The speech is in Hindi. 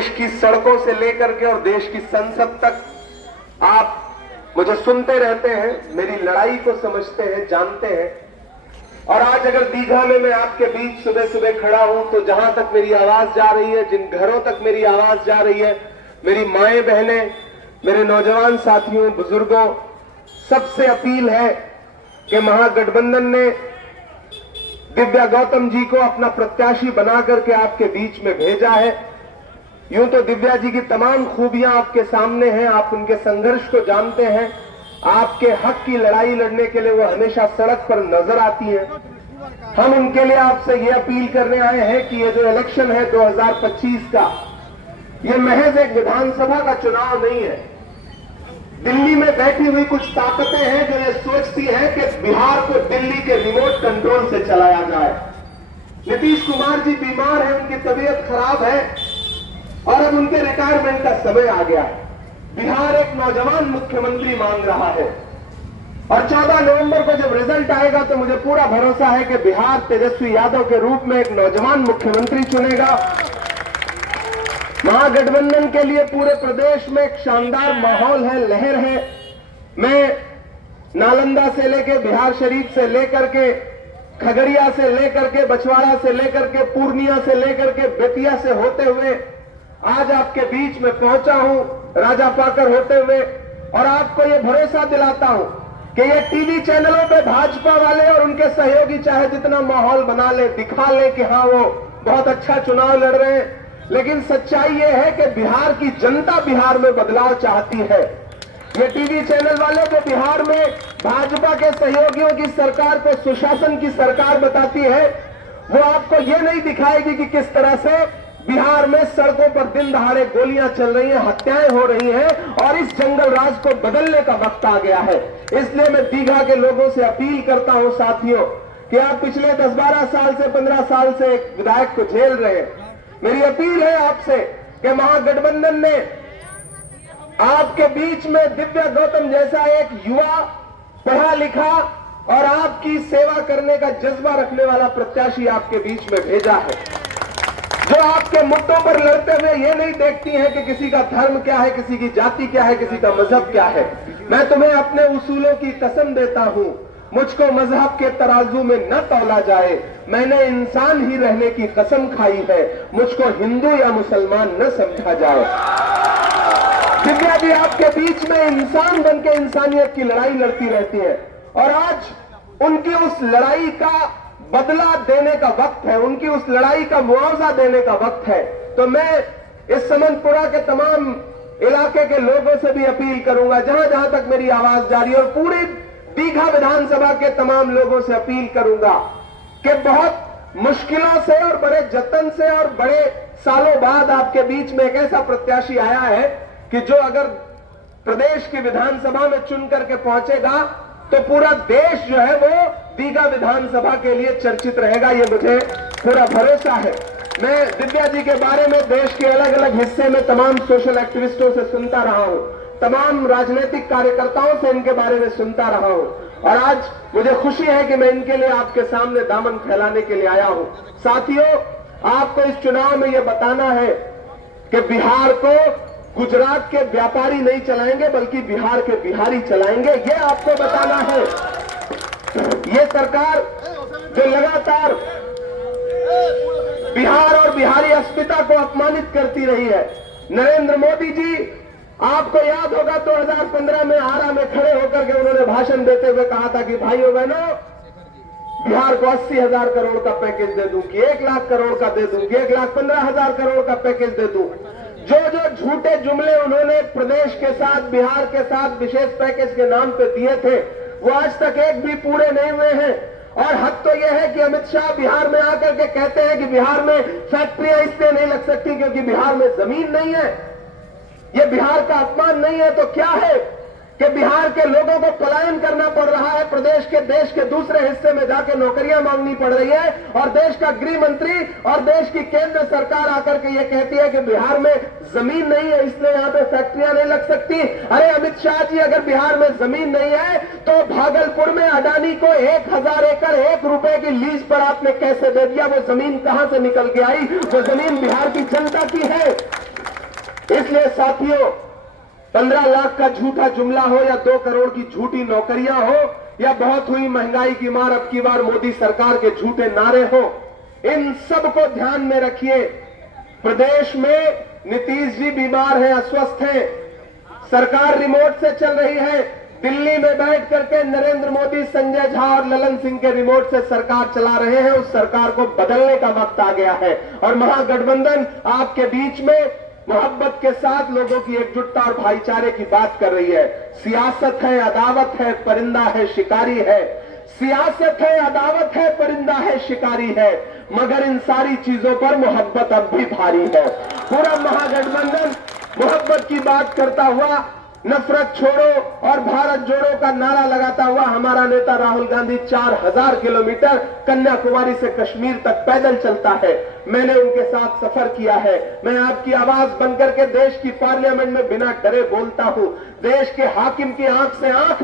देश की सड़कों से लेकर के और देश की संसद तक आप मुझे सुनते रहते हैं, मेरी लड़ाई को समझते हैं, जानते हैं। और आज अगर दीघा में मैं आपके बीच सुबह सुबह खड़ा हूं तो जहां तक मेरी आवाज जा रही है, जिन घरों तक मेरी आवाज जा रही है, मेरी माएं बहनें, मेरे नौजवान साथियों, बुजुर्गों, सबसे अपील है कि महागठबंधन ने दिव्या गौतम जी को अपना प्रत्याशी बना करके आपके बीच में भेजा है। यूं तो दिव्या जी की तमाम खूबियां आपके सामने हैं, आप उनके संघर्ष को जानते हैं, आपके हक की लड़ाई लड़ने के लिए वो हमेशा सड़क पर नजर आती है। हम उनके लिए आपसे ये अपील करने आए हैं कि ये जो इलेक्शन है 2025 का, ये महज एक विधानसभा का चुनाव नहीं है। दिल्ली में बैठी हुई कुछ ताकतें हैं जो ये सोचती हैं कि बिहार को दिल्ली के रिमोट कंट्रोल से चलाया जाए। नीतीश कुमार जी बीमार हैं, उनकी तबीयत खराब है और अब उनके रिटायरमेंट का समय आ गया है। बिहार एक नौजवान मुख्यमंत्री मांग रहा है और 14 नवंबर को जब रिजल्ट आएगा तो मुझे पूरा भरोसा है कि बिहार तेजस्वी यादव के रूप में एक नौजवान मुख्यमंत्री चुनेगा। महागठबंधन के लिए पूरे प्रदेश में एक शानदार माहौल है, लहर है। मैं नालंदा से लेकर, बिहार शरीफ से लेकर के, खगड़िया से लेकर के, बछवाड़ा से लेकर के, पूर्णिया से लेकर के, बेतिया से होते हुए आज आपके बीच में पहुंचा हूं, राजा पाकर होते हुए, और आपको यह भरोसा दिलाता हूं कि ये टीवी चैनलों पे भाजपा वाले और उनके सहयोगी चाहे जितना माहौल बना ले, दिखा ले कि हाँ वो बहुत अच्छा चुनाव लड़ रहे हैं, लेकिन सच्चाई ये है कि बिहार की जनता बिहार में बदलाव चाहती है। ये टीवी चैनल वाले जो बिहार में भाजपा के सहयोगियों की सरकार को सुशासन की सरकार बताती है, वो आपको ये नहीं दिखाएगी कि किस तरह से बिहार में सड़कों पर दिन दहाड़े गोलियां चल रही हैं, हत्याएं हो रही हैं और इस जंगल राज को बदलने का वक्त आ गया है। इसलिए मैं दीघा के लोगों से अपील करता हूं साथियों कि आप पिछले 10-12 साल से, 15 साल से एक विधायक को झेल रहे हैं। मेरी अपील है आपसे कि महागठबंधन ने आपके बीच में दिव्या गौतम जैसा एक युवा, पढ़ा लिखा और आपकी सेवा करने का जज्बा रखने वाला प्रत्याशी आपके बीच में भेजा है, जो आपके मुद्दों पर लड़ते हुए ये नहीं देखती है कि किसी का धर्म क्या है, किसी की जाति क्या है, किसी का मजहब क्या है। मैं तुम्हें अपने उसूलों की कसम देता हूं, मुझको मजहब के तराजू में न तौला जाए, मैंने इंसान ही रहने की कसम खाई है, मुझको हिंदू या मुसलमान न समझा जाए। दिव्या भी आपके बीच में इंसान बन के इंसानियत की लड़ाई लड़ती रहती है और आज उनकी उस लड़ाई का बदला देने का वक्त है, उनकी उस लड़ाई का मुआवजा देने का वक्त है। तो मैं इस समनपुरा के तमाम इलाके के लोगों से भी अपील करूंगा, जहां जहां तक मेरी आवाज जा रही है, और पूरी दीघा विधानसभा के तमाम लोगों से अपील करूंगा कि बहुत मुश्किलों से और बड़े जतन से और बड़े सालों बाद आपके बीच में एक ऐसा प्रत्याशी आया है कि जो अगर प्रदेश की विधानसभा में चुन करके पहुंचेगा तो पूरा देश जो है वो दीघा विधानसभा के लिए चर्चित रहेगा, ये मुझे पूरा भरोसा है। मैं दिव्या जी के बारे में देश के अलग अलग हिस्से में तमाम सोशल एक्टिविस्टों से सुनता रहा हूं, तमाम राजनीतिक कार्यकर्ताओं से इनके बारे में सुनता रहा हूं और आज मुझे खुशी है कि मैं इनके लिए आपके सामने दामन फैलाने के लिए आया हूं। साथियों, आपको इस चुनाव में यह बताना है कि बिहार को गुजरात के व्यापारी नहीं चलाएंगे बल्कि बिहार के बिहारी चलाएंगे, ये आपको बताना है। ये सरकार जो लगातार बिहार और बिहारी अस्मिता को अपमानित करती रही है, नरेंद्र मोदी जी, आपको याद होगा 2015 में आरा में खड़े होकर के उन्होंने भाषण देते हुए कहा था कि भाइयों बहनों, बिहार को 80,000 करोड़ का पैकेज दे दूं, कि 1 लाख करोड़ का दे दूं, कि 1,15,000 करोड़ का पैकेज दे दूं। जो जो झूठे जुमले उन्होंने प्रदेश के साथ, बिहार के साथ विशेष पैकेज के नाम पे दिए थे, वो आज तक एक भी पूरे नहीं हुए हैं। और हद तो यह है कि अमित शाह बिहार में आकर के कहते हैं कि बिहार में फैक्ट्रियां इसलिए नहीं लग सकती क्योंकि बिहार में जमीन नहीं है। ये बिहार का अपमान नहीं है तो क्या है कि बिहार के लोगों को पलायन करना पड़ रहा है, प्रदेश के देश के दूसरे हिस्से में जाके नौकरियां मांगनी पड़ रही है और देश का गृह मंत्री और देश की केंद्र सरकार आकर के ये कहती है कि बिहार में जमीन नहीं है इसलिए यहां पे फैक्ट्रियां नहीं लग सकती। अरे अमित शाह जी, अगर बिहार में जमीन नहीं है तो भागलपुर में अडानी को 1,000 एकड़ 1 रुपए की लीज पर आपने कैसे दे दिया? वो जमीन कहां से निकल के आई? वो जमीन बिहार की जनता की है। इसलिए साथियों, 15 लाख का झूठा जुमला हो या 2 करोड़ की झूठी नौकरियां हो या बहुत हुई महंगाई की मार, अब की बार मोदी सरकार के झूठे नारे हो, इन सब को ध्यान में रखिए। प्रदेश में नीतीश जी बीमार हैं, अस्वस्थ हैं, सरकार रिमोट से चल रही है। दिल्ली में बैठ करके नरेंद्र मोदी, संजय झा और ललन सिंह के रिमोट से सरकार चला रहे हैं। उस सरकार को बदलने का वक्त आ गया है और महागठबंधन आपके बीच में मोहब्बत के साथ लोगों की एकजुटता और भाईचारे की बात कर रही है। सियासत है, अदावत है, परिंदा है, शिकारी है। सियासत है, अदावत है, परिंदा है, शिकारी है, मगर इन सारी चीजों पर मोहब्बत अब भी भारी है। पूरा महागठबंधन मोहब्बत की बात करता हुआ, नफरत छोड़ो और भारत जोड़ो का नारा लगाता हुआ हमारा नेता राहुल गांधी 4000 किलोमीटर कन्याकुमारी से कश्मीर तक पैदल चलता है। मैंने उनके साथ सफर किया है। मैं आपकी आवाज बनकर के देश की पार्लियामेंट में बिना डरे बोलता हूं। देश के हाकिम की आंख से आंख